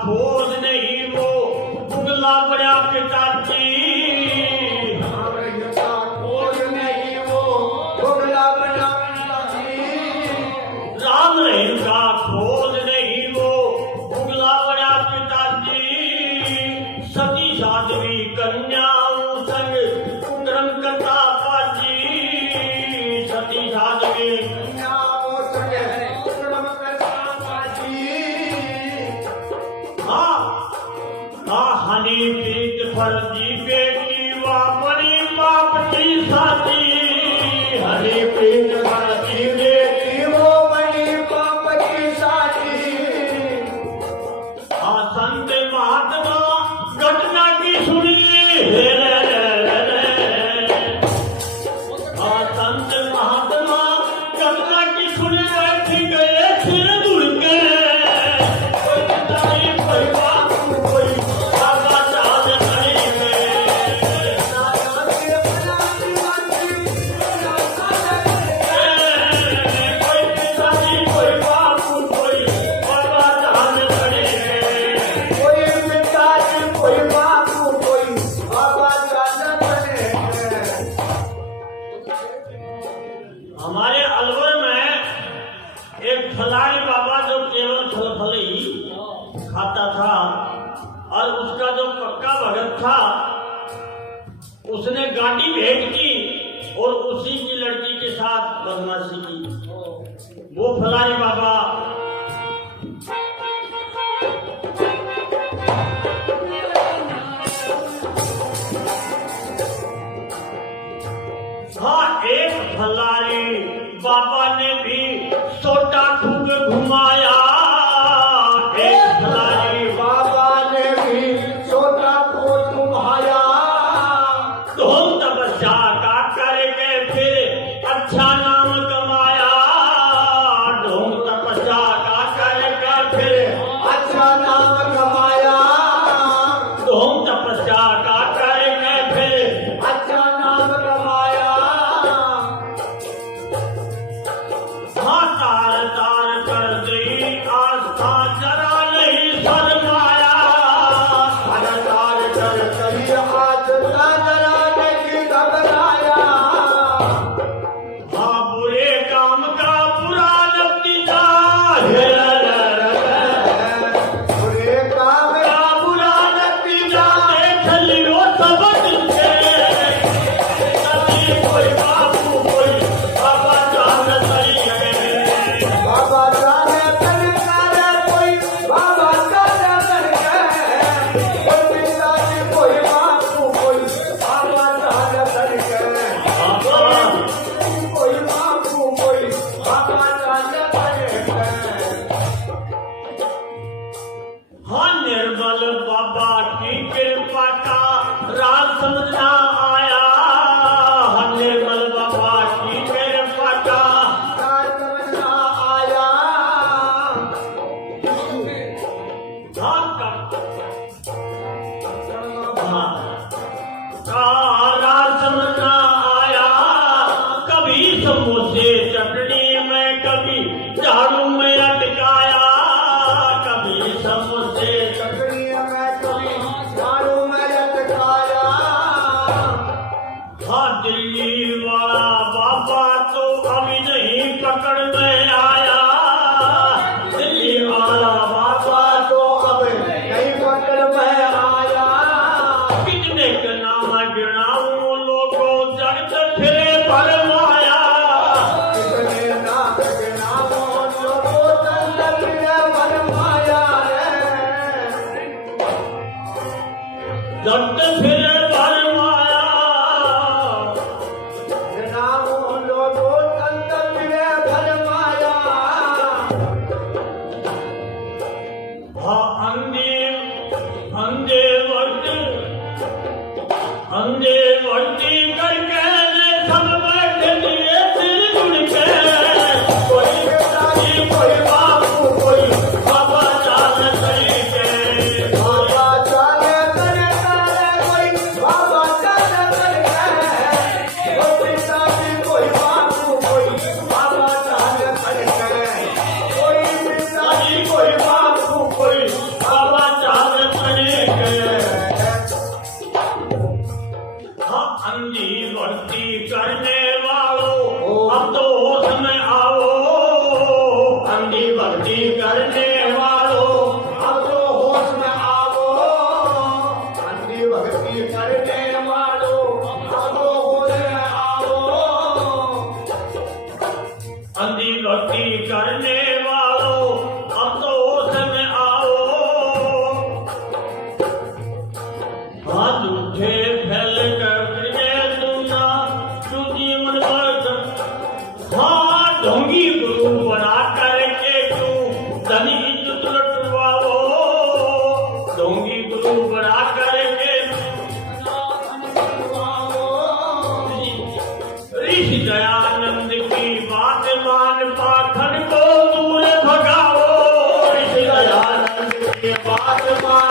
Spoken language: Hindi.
खोज नहीं वो दुगला बड़ा पिताजी पापनी पाप की साथी, हरि प्रीत भरती देती वो बनी पाप की साथी। हाँ संत महात्मा घटना की सुनी, हाँ संत महात्मा घटना की सुनी, बैठ गए सिर दुड़ के। हमारे अलवर में एक फलारी बाबा जो केवल फल फल ही खाता था, और उसका जो पक्का भगत था उसने गाड़ी भेंट की और उसी की लड़की के साथ बदमाशी की। वो फलारी बाबा हाँ एक फलारी बाबा ने भी सोटा खूब घुमाया, एक फलारी बाबा ने भी सोटा खूब घुमाया। धूम तपस्या का करके फिर अच्छा नाम कमाया, धूम तपस्या का करके फिर अच्छा नाम कमाया, धूम तपस्या का करके फिर अच्छा नाम कमाया। तार तार कर दी आस्था जरा नहीं शर्माया, तार तार कर दी आस्था जरा नहीं घबराया। हाँ बुरे काम का बुरा नतीजा, बुरे काम का बुरा नतीजा देख लियो सबक से। कोई बाबू कोई बाबा जान सही बाबा जाने करके, कोई बाबा जाने करके, कोई पिताजी कोई बापू कोई बाबा जाने करके, कोई बापू कोई बाबा जाने करके। हाँ निर्मल बाबा की कृपा का राज समझना आया, हाँ निर्मल बाबा की कृपा का राज समझना आया। राज समझना आया, कभी समोसे चटनी में कभी झाड़ू में अटकाया, कभी समोसे चटनी में कभी झाड़ू में अटकाया। हाँ दिल्ली वाला बाबा तो अभी नहीं पकड़ में आया, दिल्ली वाला बाबा तो अब नहीं पकड़ में आया। कितने का नाम गिनाऊं लोगों जगत फिरे भरमाया, कितने नाम गिनाऊं लोगों जगत फिरे भरमाया। जगत फिरे भरमाया, गिनाऊं लोगों जगत फिरे भरमाया। हाँ अंधे वर्दी करके सब बैठ लिए सिर जुड़ के। कोई पिताजी कोई बापू कोई बाबा जाने करके, बाबा जाने करके, कोई बाबा जाने करके, कोई पिताजी कोई बापू कोई बाबा जाने करके, कोई पिताजी कोई बापू कोई बाबा जाने करके। अंधी भक्ति करने वालों अब तो होश में आओ, अंधी भक्ति करने वालों अब तो होश में आओ, अंधी भक्ति करने वालों अब तो होश में आओ, अंधी भक्ति करने वालों अब तो होश में आओ। हाथ उठे फैल कर दयानंद की बात मान पाखंड को दूर भगाओ। ऋषि दयानंद की बात मान